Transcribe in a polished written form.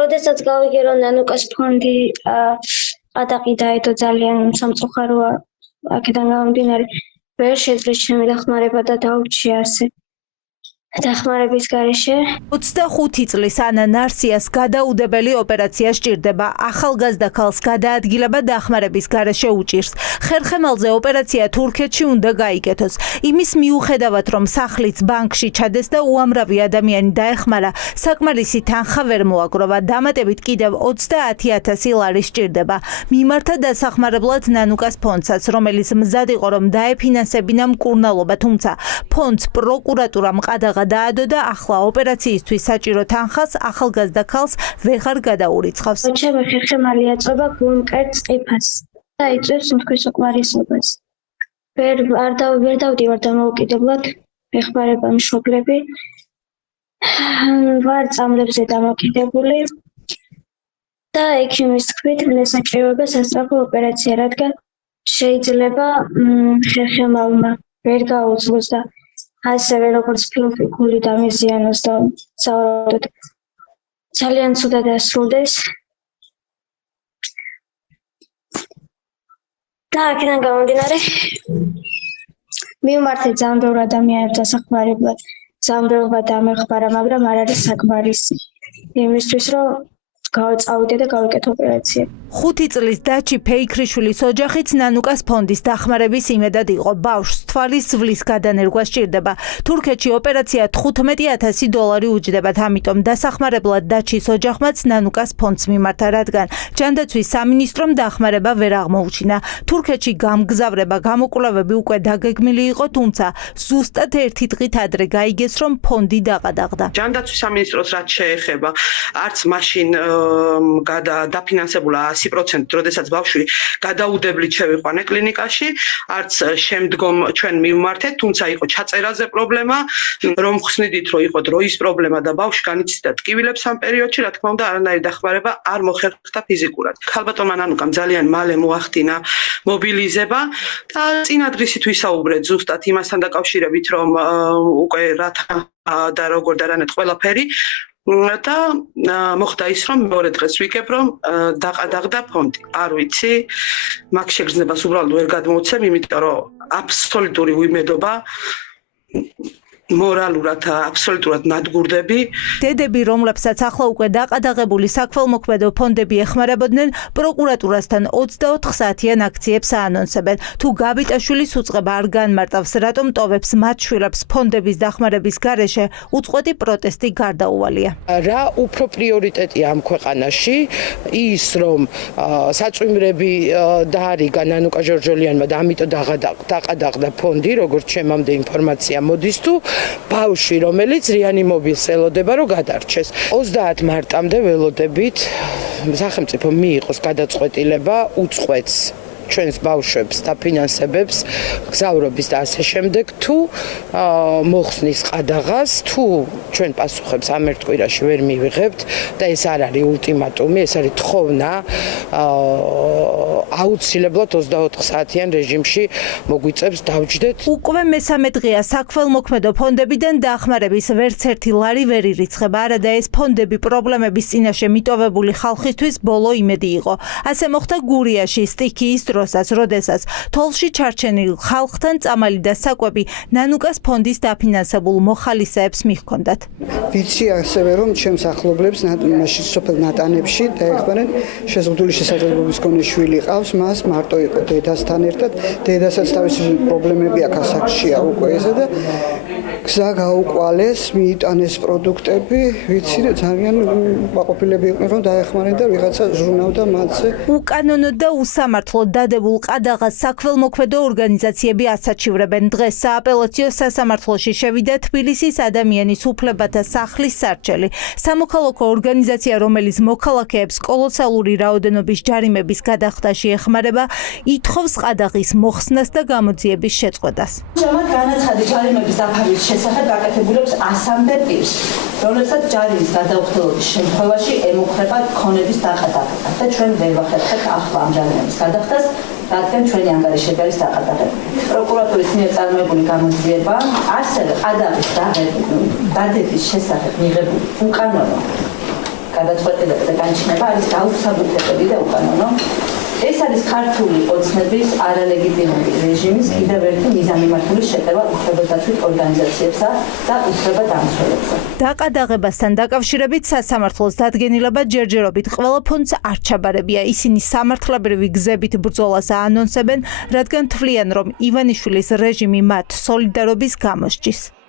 როდესაც გავიგე რომ ნანუკას ფონდი ყადაყი დაედო ძალიან სამწუხაროა აქედან გამომდინარე ვერ შეძლეს ჩემი დახმარება და დავრჩი ასე დახმარების გარეშე 25 წლის ანა ნარსიას გადაუდებელი ოპერაცია სჭირდება. ახალგაზრდა ქალს გადაადგილება დახმარების გარეშე უჭირს. ხერხემალზე ოპერაცია თურქეთში უნდა გაიგეთოს. იმის მიუხედავად რომ სახლიც ბანკში ჩადეს და უამრავი ადამიანი დაეხმარა, საკმარისი თანხა ვერ მოაგროვა. დამატებით კიდევ 30,000 ლარი სჭირდება. მიმართა დასახმარებლად ნანუკას ფონდსაც, რომელიც მზად იყო რომ დაეფინანსებინა მკურნალობა, თუმცა ფონდს პროკურატურამ ყადაღა დაადო და ახლა ოპერაციისთვის საჭირო თანხას ახალგაზრდა ქალს ვეღარ გადაურიცხავს. ჩემი ხერხემალი აწובה გულმკერდ წყიფას და იწვევს მთქვის უკმარისობას. ვერ დავდივარ დამოუკიდებლად, ეხმარება მშობლები. ვარ წამლებზე დამოკიდებული და ექიმის თქმით მესაჭიროება სასწრაფო ოპერაცია, რადგან შეიძლება ხერხემალმა ვერ გაუძლოს და ასევე როგორც ფილმი დამიზიანოს და საავადმყოფოდ ძალიან ცუდად დასრულდეს. და აქედან გამომდინარე მივმართე ძალიან ბევრ ადამიანებს დასახმარებლად, ძალიან ბევრმა დამეხმარა, მაგრამ არ არის საკმარისი იმისთვის, რომ გავწავიდე და გავიკეთო ოპერაცია. 5 წლის დაჩი ფეიქრიშვილის ოჯახიც ნანუკას ფონდის დახმარების იმედად იყო. ბავშვს თვალის ძვლის გადანერგვა სჭირდება. თურქეთში ოპერაცია 15,000 დოლარი უჯდებათ, ამიტომ დასახმარებლად დაჩის ოჯახმაც ნანუკას ფონდს მიმართა, რადგან ჯანდაცვის სამინისტრომ დახმარება ვერ აღმოუჩინა. თურქეთში გამგზავრება, გამოკვლევები უკვე დაგეგმილი იყო, თუმცა ზუსტად 1 დღით ადრე გაიგეს, რომ ფონდი დაყადაღდა. ჯანდაცვის სამინისტროს რაც შეეხება, არც მაშინ დაფინანსებულა 100%, როდესაც ბავშვი გადაუდებლით შევიყვანე კლინიკაში, არც შემდგომ ჩვენ მივმართეთ, თუმცა იყო ჩაწერაზე პრობლემა, რომ ხსნიდით, რომ იყო დროის პრობლემა და ბავშვი განიცდიდა ტკივილებს ამ პერიოდში, რა თქმა უნდა, არანაირი დახმარება არ მოხერხდა ფიზიკურად. ქალბატონმა ნანუკამ ძალიან მალე მოახდინა მობილიზება და წინადრისით ვისაუბრეთ ზუსტად იმასთან დაკავშირებით, რომ უკვე რათა და როგორ და რანეთ ყველაფერი და მოხდა ის რომ მეორე დღეს ვიგებ რომ დაყადაღდა ფონდი. არ ვიცი, მაგ შეგრძნებას უბრალოდ ვერ გადმოვცემ, იმიტომ რომ აბსოლუტური უიმედობა მორალურად აბსოლუტურად ნადგურდები. დედები, რომლებსაც ახლა უკვე დაყადაღებული საქველმოქმედო ფონდები ეხმარებოდნენ, პროკურატურასთან 24 საათიან აქციებს აანონსებენ. თუ გაბიტაშვილის უწყება არ განმარტავს, რატომ ტოვებს მათ შვილებს ფონდების დახმარების გარეშე, უწყვეტი პროტესტი გარდაუვალია. რა უფრო პრიორიტეტია ამ ქვეყანაში ის, რომ საწვიმრები დაარიგა ნანუკა ჟორჟოლიანმა და ამიტომ დაყადაღდა ფონდი, როგორც ჩემამდე ინფორმაცია მოდის თუ ბავშვი, რომელიც რეანიმობილს ელოდება, რომ გადარჩეს. 30 მარტამდე ველოდებით სახელმწიფო მიიღოს გადაწყვეტილება უწყვეტს ჩვენს ბავშვებს დაფინანსებებს, გზავრობის და ასე შემდეგ, თუ მოხსნის ყადაღას, თუ ჩვენ პასუხებს ამ ერთ კვირაში ვერ მივიღებთ და ეს არ არის ულტიმატუმი, ეს არის თხოვნა აუცილებლად 24 საათიან რეჟიმში მოგვიწევს დავჯდეთ. უკვე მესამე დღეა საქველმოქმედო ფონდებიდან დახმარების ვერც ერთი ლარი ვერ ირიცხება. არადა ეს ფონდები პრობლემების წინაშე მიტოვებული ხალხისთვის ბოლო იმედი იყო. ასე მოხდა გურიაში სტიქიის დროსაც, როდესაც თოლში ჩარჩენილ ხალხთან წამალი და საკვები ნანუკას ფონდის დაფინანსებულ მოხალისეებს მიჰქონდათ. ვიცი ასევე რომ ჩემს ახლობლებს მაშინ სოფელ ნატანებში დაეხმარნენ შეზღუდული შესაძლებლობის მქონე შვილი ყავს, მას მარტო იყო დედასთან ერთად, დედასაც თავისი პრობლემები აქვს ასაკშია უკვე ესა და გზა გაუყვალეს, მიიტანეს პროდუქტები, ვიცი რა ძალიან მაყოფილები იყვნენ რომ დაეხმარნენ და ვიღაცა ჟურნავდა მათზე. უკანონო და უსამართლო დადებულ ყადაღას საქველმოქმედო ორგანიზაციები ასაჩივრებენ. დღეს სააპელაციო სასამართლოში შევიდა თბილისის ადამიანის უფლებათა სახლის სარჩელი. სამოქალაქო ორგანიზაცია, რომელიც მოქალაქეებს კოლოსალური რაოდენობის ჯარიმების გადახდაში ეხმარება, ითხოვს ყადაღის მოხსნას და გამოძიების შეწყვეტას. ამათ განაცხადი ჯარიმების დაფარვის შესახებ გაკეთებულებს 100-მდე პირს, რომლებსაც ჯარიმის გადაუხდელობის შემთხვევაში ემუქრება ქონების დაყადაღება და ჩვენ ვერ ვახერხებთ ახლა ამ ჯარიმების გადახდას, რადგან ჩვენი ანგარიშები არის დაყადაღებული. პროკურატურის მიერ წარმოებული გამოძიება ასევე ყადაღის დადების შესახებ მიღებული უკანონო გადაწყვეტილება და გაჩნდება არის გაუცნობელები და უკანონო. ეს არის ქართული ოცნების არალეგიტიმური რეჟიმის კიდევ ერთი მიზანმიმართული შეტევა უფლებადაცვით ორგანიზაციებსა და უფლებადამცველებზე. დაყადაღებასთან დაკავშირებით სასამართლოს დადგენილება ჯერჯერობით ყველა ფონდს არ ჩაბარებია. ისინი სამართლებრივი გზებით ბრძოლას აანონსებენ, რადგან თვლიან, რომ ივანიშვილის რეჟიმი მათ სოლიდარობის გამოსჯის.